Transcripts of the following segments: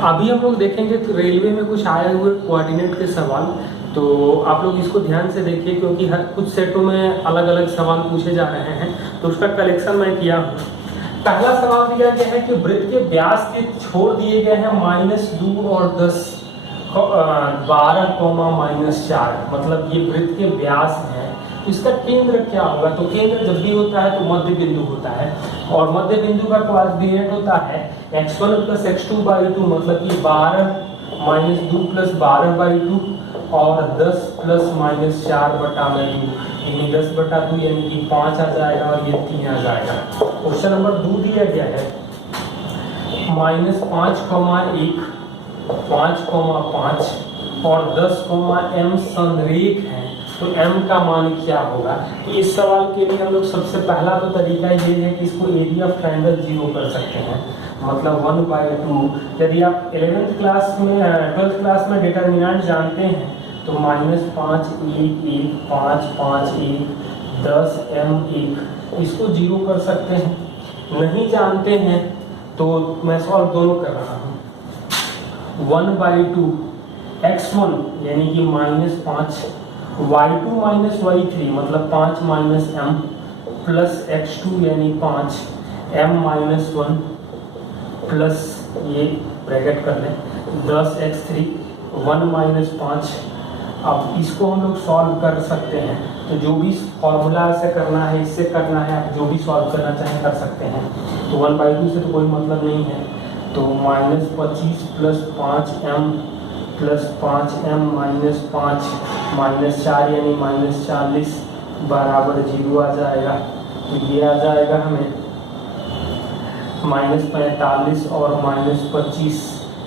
अभी हम लोग देखेंगे कि रेलवे में कुछ आए हुए कोऑर्डिनेट के सवाल, तो आप लोग इसको ध्यान से देखिए क्योंकि हर कुछ सेटों में अलग अलग सवाल पूछे जा रहे हैं, तो उसका कलेक्शन मैं किया हूँ। पहला सवाल दिया गया है कि वृत्त के व्यास के छोड़ दिए गए हैं -2 और 10 12, -4, मतलब ये वृत्त के व्यास हैं। इसका केंद्र क्या होगा? तो केंद्र जब भी होता है तो मध्य बिंदु होता है, और मध्य बिंदु का कोऑर्डिनेट होता है x1 + x2/2, मतलब कि 12 - 2 + 12/2 और 10 ± 4/2, यानी 10/2 यानी कि 5 आ जाएगा और ये 3 आ जाएगा। क्वेश्चन नंबर 2 दिया गया है -5,1 5,5 और 10, m संरेख है, तो m का मान क्या होगा? तो इस सवाल के लिए हम लोग सबसे पहला तो तरीका ये है कि इसको एरिया ऑफ ट्रायंगल 0 कर सकते हैं, मतलब 1/2। यदि आप 11th क्लास में 12th क्लास में डिटरमिनेंट जानते हैं तो -5, 1, 1, 5, 5, 1, 10, m1 इसको 0 कर सकते हैं। नहीं जानते हैं तो मैं सॉल्व दोनों कर रहा हूँ। 1/2 x1 यानी कि -5, y2 - y3 मतलब 5 - m प्लस x2 यानी 5, m - 1 प्लस ये ब्रैकेट कर लें 10x3 1 - 5। अब इसको हम लोग सॉल्व कर सकते हैं, तो जो भी फॉर्मूला से करना है इससे करना है, आप जो भी सॉल्व करना चाहें कर सकते हैं। तो 1/2 से तो कोई मतलब नहीं है, तो -25 + 5m + 5m - 5 - 4 यानी -40 बराबर 0 आ जाएगा। तो ये आ जाएगा हमें -45 और -25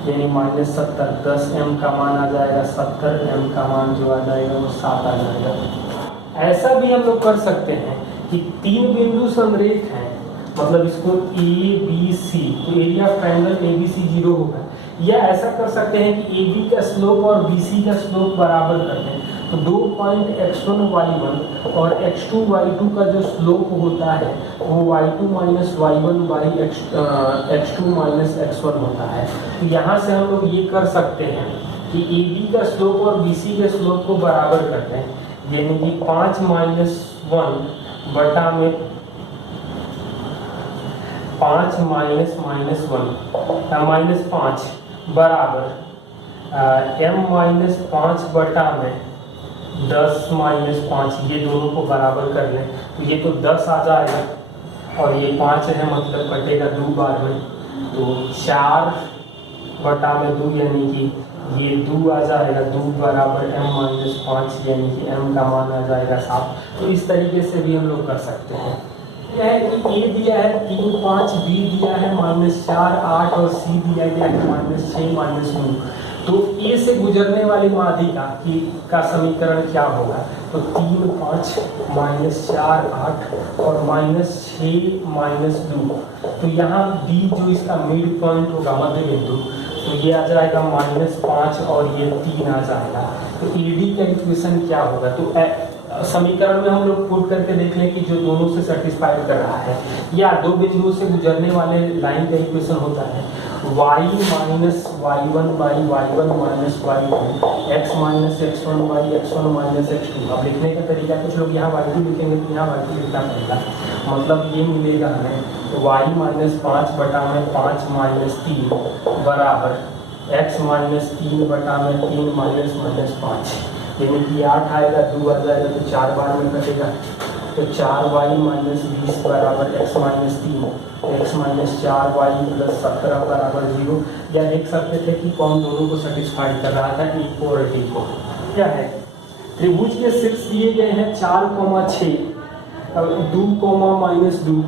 यानी -70, 10m का मान आ जाएगा 70, m का मान जो आ जाएगा वो 7 आ जाएगा। ऐसा भी हम लोग कर सकते हैं कि 3 बिंदु संरेख हैं, मतलब इसको ABC, तो एरिया ऑफ ट्रायंगल ABC 0 होगा। या ऐसा कर सकते हैं कि AB का स्लोप और BC का स्लोप बराबर कर दें, तो 2 पॉइंट x1 y1 और x2 y2 का जो स्लोप होता है वो y2 - y1 x2 - x1 होता है। तो यहाँ से हम लोग ये कर सकते हैं कि AB का स्लोप और BC के स्लोप को बराबर कर दें, यानी कि 5 - 1 बटा में 5 - -5 बराबर m - 5 बटा में 10 - 5, ये दोनों को बराबर कर लें तो ये तो 10 आ जाएगा और ये 5 है, मतलब कटेगा 2 बार में, तो 4 बटा में 2 यानी कि ये 2 आ जाएगा, 2 बराबर m - 5 यानी कि m का मान आ जाएगा 7। तो इस तरीके से भी हम लोग कर सकते हैं। यह है कि a दिया है 3, 5, b दिया है -4, 8 और c दिया गया है -6, -9। तो a से गुजरने वाली माध्यिका का समीकरण क्या होगा? तो 3, 5, -4, 8 और -6, -2। तो यहाँ b जो इसका मिड पॉइंट होगा, मध्य बिंदु, तो ये आ जाएगा -5 और ये 3 आ जाएगा। तो AD का इक्वेशन क्या होगा? तो समीकरण में हम लोग पुट करके देख लें कि जो दोनों से सेटिस्फाइड कर रहा है, या दो बिंदुओं से गुजरने वाले लाइन का इक्वेशन होता है y - y1/y1 - y2 x - x1/x1 - x2। अब लिखने का तरीका, कुछ लोग यहाँ y2 लिखेंगे तो यहाँ y2 लिखना पड़ेगा, मतलब ये मिलेगा हमें y - 5 बटा में 5 - 3 बराबर x - 3 बटा में 3 -5, यानी कि 8 आएगा, 2 आ जाएगा तो 4 बार में कटेगा, तो 4y - 20 बराबर x - 3, x - 4y + 17 बराबर 0। या देख सकते थे कि कौन दोनों को सेटिस्फाइड कर रहा था, e को और d को। क्या है? त्रिभुज के शीर्ष दिए गए हैं 4, 6, 2, -2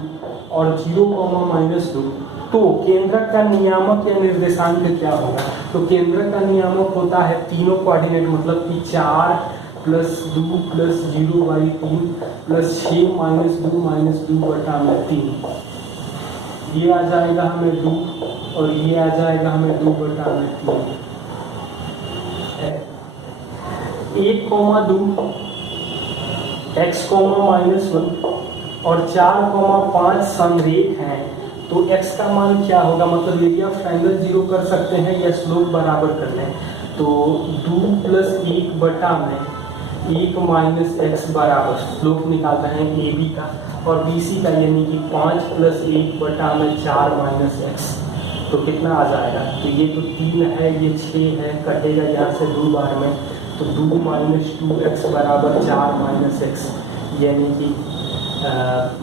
और 0, -2। तो केंद्रक का नियामक या निर्देशांक क्या होगा? तो केंद्रक का नियामक होता है तीनों कोऑर्डिनेट, मतलब कि 4 + 2 + 0/3 + 6 - 2 बटा में 3। ये आ जाएगा हमें 2 और ये आ जाएगा हमें 2 बटा में 3। 1, 2 x, -1 और 4, 5 संरेख हैं, तो x का मान क्या होगा, मतलब एरिया ऑफ ट्रायंगल 0 कर सकते हैं या स्लोप बराबर कर लें। तो 2 प्लस 1 बटा में 1 माइनस एक्स बराबर स्लोप निकालना है ए बी का और बी सी का, यानी कि 5 प्लस 1 बटा में 4 माइनस एक्स। तो कितना आ जाएगा, तो ये तो 3 है, ये 6 है, कटेगा यहाँ से 2 बार में, तो 2 माइनस 2x बराबर 4 माइनस एक्स, यानी कि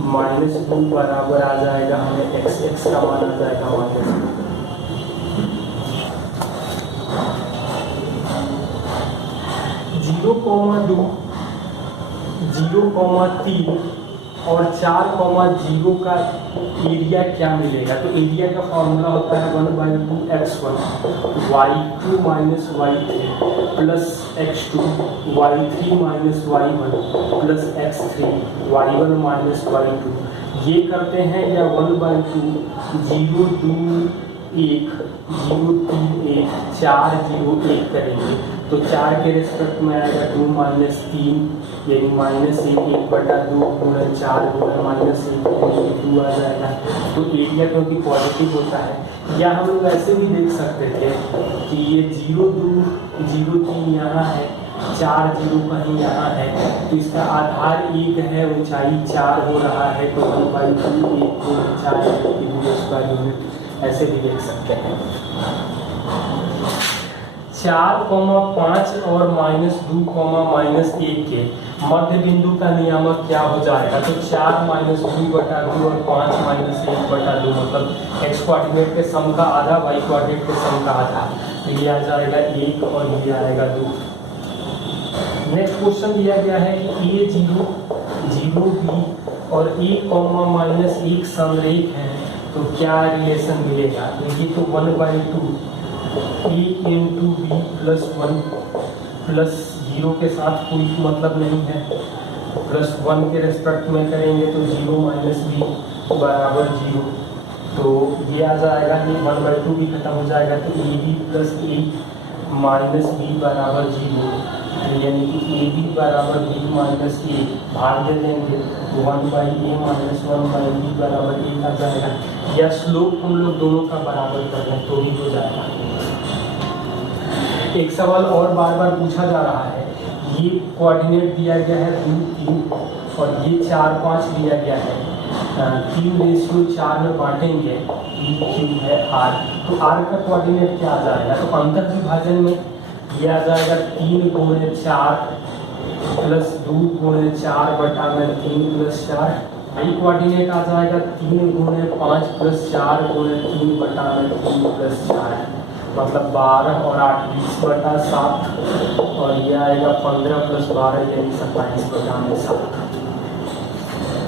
-2 बराबर आ जाएगा हमें x का मान आ जाएगा -2। 0,2, 0,3 और 4,0 का एरिया क्या मिलेगा, तो एरिया का फॉर्मूला होता है 1/2x1 y2 minus y3 plus x2 y3 minus y1 plus x3 y1 minus y2। ये करते हैं या 1/2 0 2 1 0 3 1 4 0 1 करेंगे, तो 4 के रिस्पेक्ट में आएगा 2 माइनस 3 यानी -1 1/2 गुणा 4 गुणा -1 यानी 2 आ जाएगा। तो एरिया क्योंकि पॉजिटिव होता है, या हम लोग ऐसे भी देख सकते थे कि ये 0 2 0 3 यहाँ है, 4 0 कहीं यहाँ है, तो इसका आधार 1 है, ऊंचाई 4 हो रहा है, तो 1/2 1 गुणा 4 यूनिट ऐसे भी देख सकते हैं। 4,5 और -2, -1 के मध्य बिंदु का नियामक क्या हो जाएगा, तो 4 -2/2 और 5 -1/2, मतलब x कोऑर्डिनेट के सम का आधा, y कोऑर्डिनेट के सम का आधा, तो ये आ जाएगा 1 और ये आएगा 2। नेक्स्ट क्वेश्चन दिया गया है कि a0 0 b और a,-1 समरेख है, तो क्या रिलेशन मिलेगा, तो ये तो 1/2 a into B plus 1 plus 0 के साथ कोई मतलब नहीं है, प्लस 1 के रेस्पेक्ट में करेंगे तो 0 माइनस बी बराबर 0, तो ये आ जाएगा, ये 1/2 भी खत्म हो जाएगा, तो A B plus A minus B बराबर 0, यानी कि ए बी बराबर बी माइनस ए, भाग दे देंगे 1/a माइनस 1/b बराबर 1 आ जाएगा, या स्लोप हम लोग दोनों का बराबर कर लें तो भी हो जाएगा। एक सवाल और बार बार पूछा जा रहा है, ये कोऑर्डिनेट दिया गया है 2 3 और ये 4 5 दिया गया है, 3:4 में बांटेंगे, क्यू है r, तो r का कोऑर्डिनेट क्या आ जाएगा, तो अंतर विभाजन में ये आ जाएगा 3 गुणे 4 प्लस 2 गुणे 4 बटा में 3 प्लस 4, आई कोऑर्डिनेट आ जाएगा 3 गुणे 5 प्लस 4 गुणे 3 बटा में 3 प्लस 4, मतलब 12 और 8 20/7, और ये आएगा 15 प्लस 12 यानी 27 बटा में 7।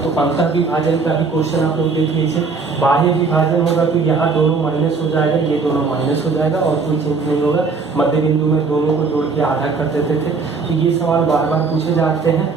तो अंतर विभाजन का भी क्वेश्चन आप लोग देख लीजिए, बाह्य विभाजन होगा तो यहाँ दोनों माइनस हो जाएगा, ये दोनों माइनस हो जाएगा और कोई चेंज नहीं होगा, मध्य बिंदु में दोनों को जोड़ के आधा कर देते थे। तो ये सवाल बार बार पूछे जाते हैं।